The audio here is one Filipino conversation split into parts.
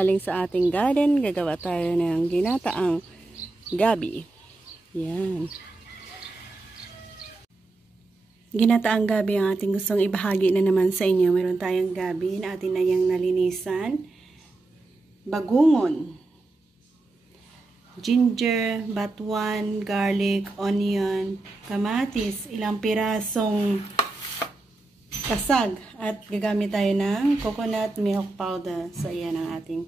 Galing sa ating garden, gagawa tayo ng ginataang gabi. Yan. Ginataang gabi ang ating gustong ibahagi na naman sa inyo. Meron tayong gabi na atin na yung nalinisan. Bagungon. Ginger, batuan, garlic, onion, kamatis, ilang pirasong kasag, at gagamit tayo ng coconut milk powder. So, yan ang ating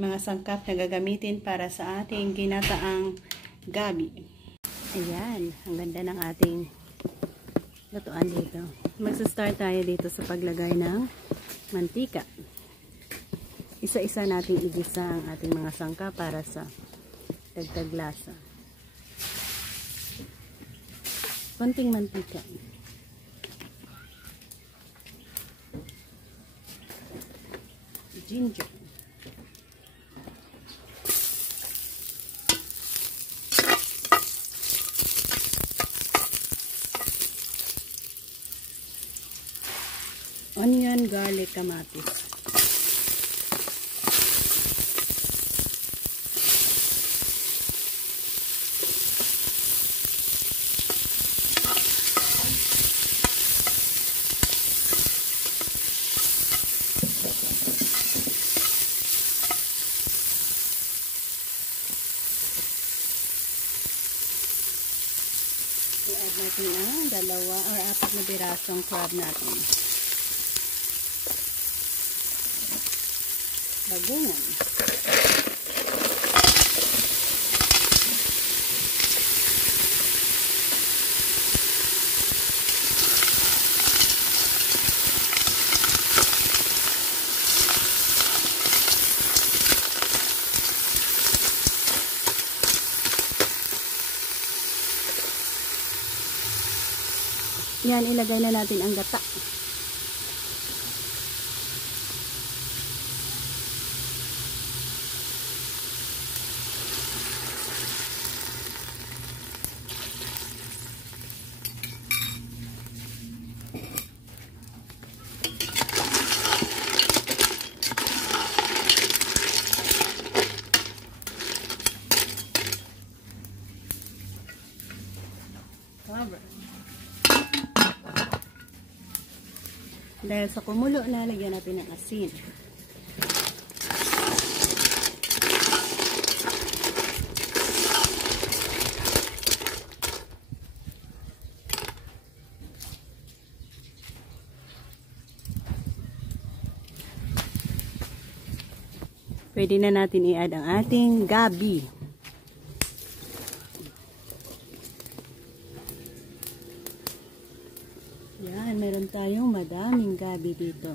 mga sangkap na gagamitin para sa ating ginataang gabi. Ayan, ang ganda ng ating lutuan dito. Magsa-start tayo dito sa paglagay ng mantika. Isa-isa natin igisa ang ating mga sangkap para sa dagdag lasa. Konting mantika. Ginger. Onion, garlic, kamatis. I-add natin ang 2 or 4 na pirasong crab natin. Bagungon. Yan, ilagay na natin ang gata. Cover. Dahil sa kumulo na, lagyan natin ng asin. Pwede na natin i-add ang ating gabi. Yan, meron tayong madaming gabi dito.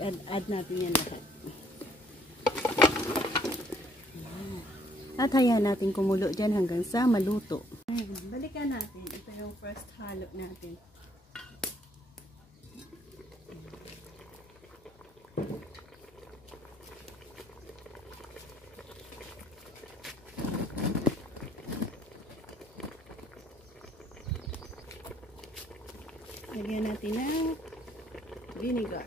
Add natin yan lahat. At hayaan natin kumulo dyan hanggang sa maluto. Balikan natin. Ito yung first halo natin. Lagyan natin ng vinegar.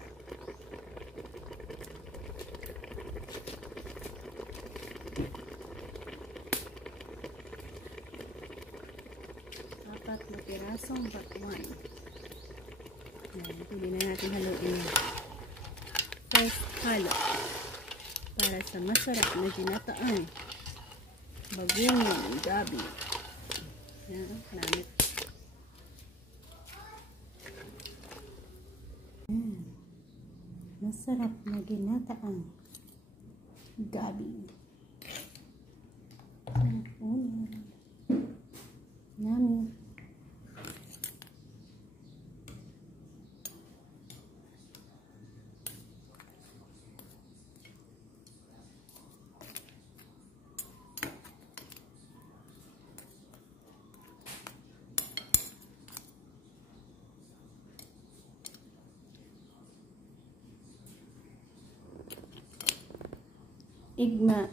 Apat na pirasong batuan. Yan, pwede na natin haluin. First halo. Para sa masarap na ginataang bagungon gabi. Yan, namit. Masarap na ginataang gabi. Yummy. Igma